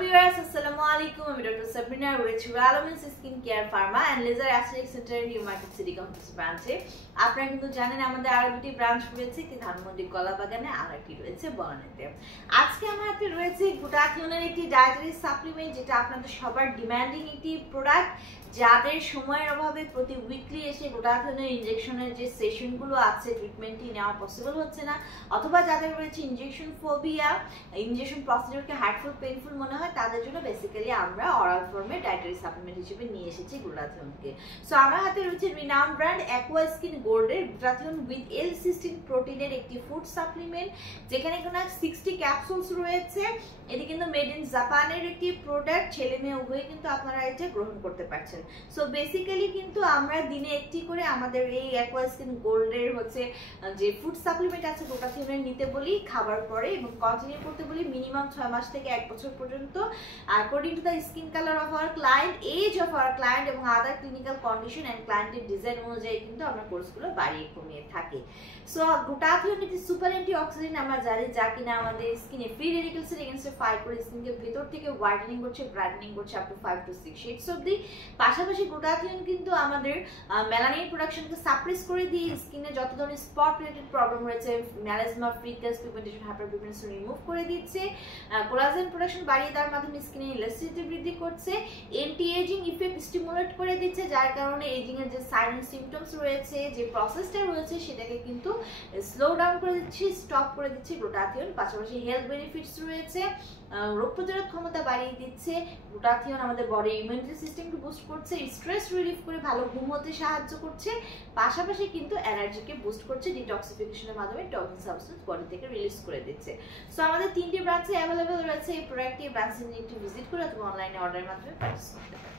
viewers, assalamu alaikum. I'm Dr. Sabrina with Ralamis Skin Care Pharma and Laser Aesthetic Center New Market City Campus branch. আপনারা কিন্তু জানেন আমাদের আরো দুটি branch রয়েছে, একটি ধানমন্ডি কলাবাগানে আর একটি রয়েছে বনানীতে। আজকে আমার হাতে রয়েছে গ্লুটাথিওনের একটি ডায়েটারি সাপ্লিমেন্ট, যেটা আপনাদের সবার ডিমান্ডিং একটি প্রোডাক্ট। যাদের সময়ের অভাবে প্রতি উইকলি এসে গ্লুটাথিওনের ইনজেকশনের যে সেশনগুলো আছে ট্রিটমেন্টটি নেওয়া পসিবল হচ্ছে না, অথবা যাদের রয়েছে ইনজেকশন ফোবিয়া, ইনজেকশন প্রসিডিউরকে হার্টফুল পেইনফুল মনে হয়, তাদের জন্য বেসিক্যালি আমরা অরাল ফর্মে ডায়েটারি সাপ্লিমেন্ট হিসেবে নিয়ে এসেছি গ্লুটাথিওনকে। সো আমার হাতে রয়েছে রিনাউন্ড ব্র্যান্ড অ্যাকোয়া স্কিন গোল্ডের গ্লুটাথিওন উইথ L-সিস্টিন প্রোটিনের একটি ফুড সাপ্লিমেন্ট, যেখানে কোনো 60 ক্যাপসুলস রয়েছে। এটি কিন্তু মেড ইন জাপানের একটি প্রোডাক্ট, ছেলে মেয়ে উভয়ই কিন্তু আপনারা এটা গ্রহণ করতে পারছেন। সো বেসিক্যালি কিন্তু আমরা দিনে একটি করে আমাদের এই অ্যাকোয়া স্কিন গোল্ডের হচ্ছে যে ফুড সাপ্লিমেন্ট আছে গ্লুটাথিওনের নিতে বলি খাবার পরে, এবং কন্টিনিউ করতে বলি মিনিমাম 6 মাস থেকে 1 বছর পর্যন্ত, according to the skin colour of our client, age of our client এবং আদার ক্লিনিক্যাল কন্ডিশন অ্যান্ড ক্লায়েন্টের ডিজাইন অনুযায়ী কিন্তু আমরা কোর্সগুলো বাড়িয়ে কমিয়ে থাকি। সো গ্লুটাথিওন একটি সুপার অ্যান্টি অক্সিডেন্ট আমরা জানি, যা কিনা আমাদের স্কিনে ফ্রি রেডিকেলসের এগেইনস্টে ফাইট করে স্কিনকে ভেতর থেকে হোয়াইটেনিং করছে, ব্রাইটেনিং করছে আপ টু 5 to 6 শেডস অবধি। পাশাপাশি গ্লুটাথিওন কিন্তু আমাদের মেলানিন প্রোডাকশনকে সাপ্রেস করে দিয়ে স্কিনে যত ধরনের স্পট রিলেটেড প্রবলেম রয়েছে, মেলাজমা, ফ্রিকাস, পিগমেন্টেশন, হাইপারপিগমেন্টেশন রিমুভ করে দিচ্ছে, কোলাজেন প্রোডাকশন বাড়িয়ে দেওয়ার মাধ্যমে স্কিনে ইলাস্টিসিটি বৃদ্ধি করছে, এন্টি এজিং ইফেক্ট স্টিমুলেট করে দিচ্ছে, যার কারণে এজিং এর যে সাইন এন্ড সিম্পটমস রয়েছে, যে প্রসেসটা রয়েছে সেটাকে কিন্তু স্লো ডাউন করে দিচ্ছে, স্টপ করে দিচ্ছে গ্লুটাথিওন। পাশাপাশি হেলথ বেনিফিটস রয়েছে, রোগ প্রতিরোধ ক্ষমতা বাড়িয়ে দিচ্ছে। গ্লুটাথিওন আমাদের বডি ইমিউনিটি সিস্টেমকে বুস্ট করছে, স্ট্রেস রিলিফ করে ভালো ঘুম হতে সাহায্য করছে, পাশাপাশি কিন্তু এনার্জিকে বুস্ট করছে, ডিটক্সিফিকেশনের মাধ্যমে টক্সিন সাবস্টেন্স বডি থেকে রিলিজ করে দিচ্ছে। সো আমাদের 3টি ব্রাঞ্চে অ্যাভেলেবল রয়েছে এই প্রোডাক্টটি। ব্রাঞ্চে নিয়ে একটু ভিজিট করে অথবা অনলাইনে অর্ডারের মাধ্যমে পারচেজ করতে পারেন।